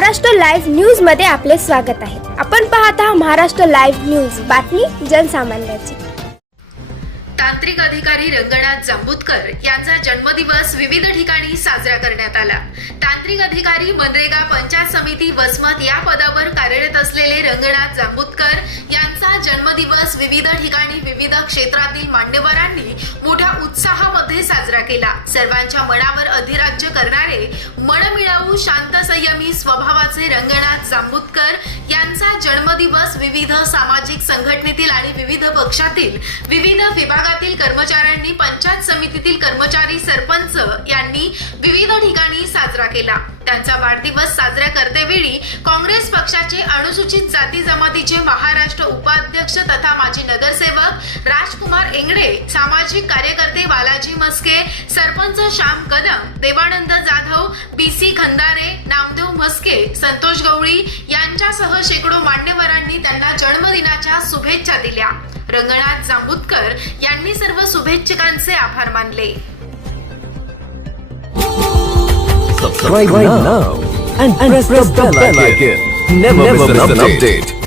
Maharashtra live न्यूजमध्ये आपले स्वागत आहे. आपण पाहत आहात महाराष्ट्र लाईव्ह न्यूज. बातमी जनसामान्याची. तांत्रिक अधिकारी रंगनाथ जांबुतकर यांचा जन्मदिवस विविध ठिकाणी साजरा करण्यात आला. तांत्रिक अधिकारी मनरेगा पंचायत समिती वसमत या पदावर कार्यरत असलेले रंगनाथ जांबुतकर यांचा जन्मदिवस विविध ठिकाणी विविध क्षेत्रातील मान्यवरांनी मोठ्या उत्साहामध्ये साजरा केला. सर्वांच्या मनावर अधिराज्य करणारे मनमिळावू शांत संयमी स्वभावाचे रंगनाथ जांबुतकर यांचा जन्मदिवस विविध सामाजिक संघटनेतील आणि विविध पक्षातील विविध विभागातील कर्मचाऱ्यांनी पंचायत समितीतील कर्मचारी सरपंच यांनी विविध ठिकाणी साजरा केला. त्यांचा वाढदिवस साजरा करतेवेळी काँग्रेस पक्षाचे अनुसूचित जाती जमातीचे महाराष्ट्र उपाध्यक्ष तथा माजी नगरसेवक राजकुमार एंगडे सामाजिक कार्यकर्ते बालाजी मस्के सरपंच श्याम कदम देवानंद जाधव बीसी खंदारे नामदेव म्हस्के संतोष गवळी यांच्यासह शेकडो मान्यवरांनी त्यांना जन्मदिनाच्या शुभेच्छा दिल्या रंगनाथ जांबुतकर यांनी सर्व शुभेच्छकांचे आभार मानले Subscribe right now and, press, the bell icon. Never, miss an update.